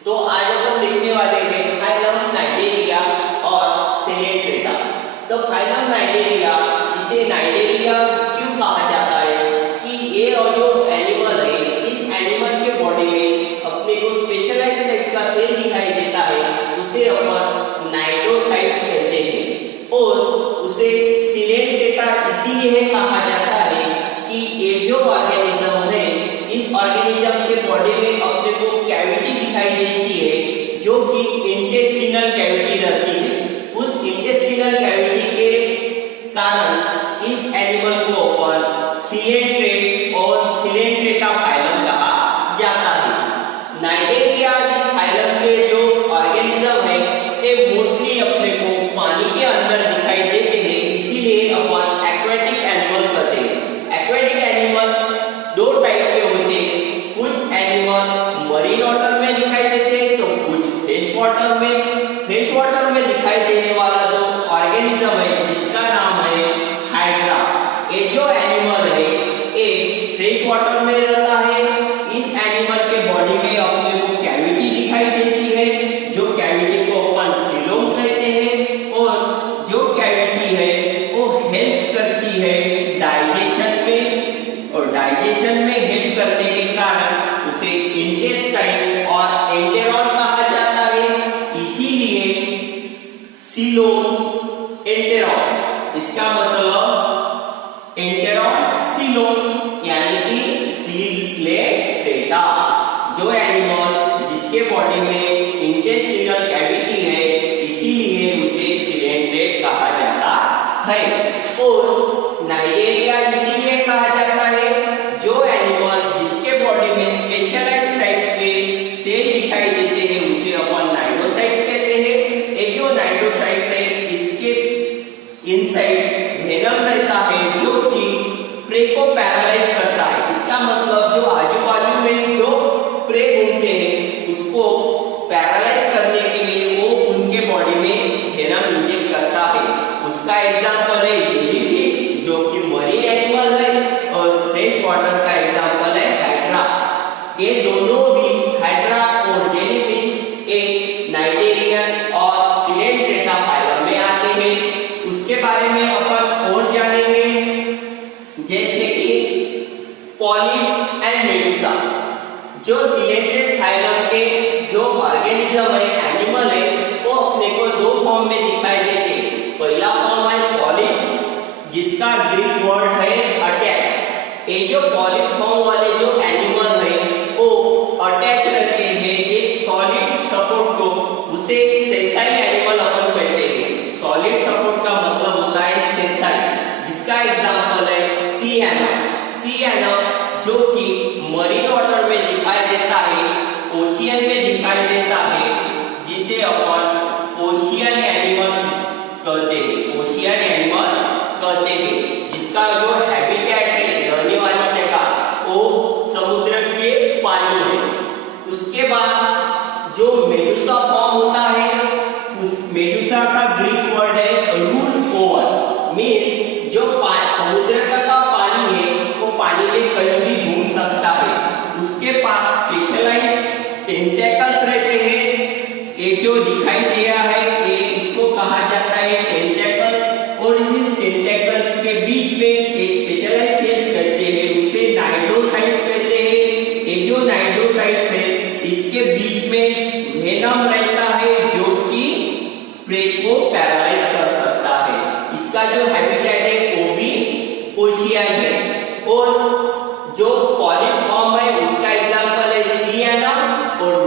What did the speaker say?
तो आज अपन देखने वाले हैं फाइलम नाइडेरिया और सिलेंट्रेटा। तो फाइलम नाइडेरिया, इसे नाइडेरिया क्यों कहा जाता है कि ये और जो एनिमल है, इस एनिमल के बॉडी में अपने को स्पेशलाइज्ड टाइप का सेल दिखाई देता है, उसे अपन नाइडोसाइट्स कहते हैं। और उसे सिलेंट्रेटा इसीलिए कहा जाता है कि ये जो ऑर्गेनिज्म है, इस ऑर्गेनिज्म के बॉडी में अपने को कैविटी दिखाई देती है जो कि इंटेस्टिनल कैविटी रहती है। उस इंटेस्टिनल कैविटी के कारण इस एनिमल को अपन सिलेंट्रेट्स और सिलेंट्रेटा फाइलम कहा जाता है। नाइडेरिया इस फाइलम के जो ऑर्गेनिज्म है, ये मोस्टली अपने को पानी के अंदर दिखाई देते हैं, इसीलिए अपन एक्वेटिक एनिमल कहते हैं। एक्वेटिक एनिमल दो टाइप के होते हैं, कुछ एनिमल मरीन वाटर में दिखाई देते हैं तो कुछ फ्रेश वाटर में। फ्रेश वाटर में दिखाई देने वाला जो ऑर्गेनिज्म है, जिसका नाम है हाइड्रा, ये जो एनिमल है ये फ्रेश वाटर में रहता है। इस एनिमल के बॉडी में अपने को कैविटी दिखाई देती है, जो कैविटी को अपन सीलोम कहते हैं। और जो कैविटी है वो हेल्प करती है डाइजेशन में, और डाइजेशन में हेल्प करने के कारण उसे इंटेस्टाइन और एंटेरॉन कहा जाता है, इसीलिए सीलोम एंटेरॉन। इसका मतलब एंटेरॉन सीलोम यानी कि सिलेंट्रेटा। जो एनिमल जिसके बॉडी में इंटेस्टिनल कैविटी है, इसीलिए उसे सिलेंट्रेट कहा जाता है। और नाइडेरिया इसीलिए कहा जाता है, जो एनिमल जिसके बॉडी में स्पेशलाइज्ड टाइप के सेल दिखाई देते हैं, उसे अपन नाइडोसाइट्स कहते हैं। ये जो नाइडोसाइट्स है, इसके इनसाइड वेनम रहता है जो कि प्रे को पैरालाइज करता है। इसका मतलब जो आजू बाजू में जो प्रे घूमते हैं, उसको पैरालाइज करने के लिए वो उनके बॉडी में वेनम इंजेक्ट करता है। उसका एग्जांपल है जेलीफिश, जो कि मरीन एनिमल है, और फ्रेश वाटर का एग्जांपल है हाइड्रा। ये दोनों भी, हाइड्रा और जेलीफिश, एक नाइडेरियन और सिलेंट्रेटा फाइलम में आते हैं। उसके बारे में अपन और जानेंगे, जैसे कि पॉलिप एंड मेडुसा। जो सिलेंट्रेट फाइलम के जो ऑर्गेनिज्म है, एनिमल है, वो अपने को दो फॉर्म में दिखाई देते हैं। पहला फॉर्म है पॉलिप, जिसका ग्रीक वर्ड है अटैच। ये जो पॉलिप फॉर्म वाले जो एनिमल है, वो अटैच रहते हैं एक सॉलिड सपोर्ट को, उसे सेसाइल एनिमल अपन कहते हैं। सॉलिड सपोर्ट का मतलब होता है सेसाइल, जिसका एग्जांपल है सी एना। सी एना जो कि मरीन वाटर में दिखाई देता है, ओशियन में दिखाई देता है, जिसे अपन ओशियन एनिमल कहते हैं। ओशियन एनिमल कहते हैं, जिसका जो हैबिटेट है, रहने वाली जगह, वो समुद्र के पानी है। उसके बाद जो मेडुसा फॉर्म होता है, उस मेडुसा का ग्रीक वर्ड है रूल ओवर, मींस जो समुद्र का पानी है, वो पानी में कहीं भी घूम सकता है। उसके पास स्पेशलाइज्ड टेंटेकल्स रहते हैं। ये जो दिखाई दिया है, ये इसको कहा जाता है टेंटेकल्स। और इस टेंटेकल्स के बीच में एक स्पेशलाइज्ड सेल्स रहते हैं, उसे नाइडोसाइट्स कहते हैं। ये जो नाइडोसाइट्स है, इसके बीच में वेनम रहता है, जो कि प्रे को पैरालाइज कर सकता है। इसका जो हैबिटेट है वो भी ओशियन है। और जो पॉलिप फॉर्म है, उसका एग्जांपल है सी एना, और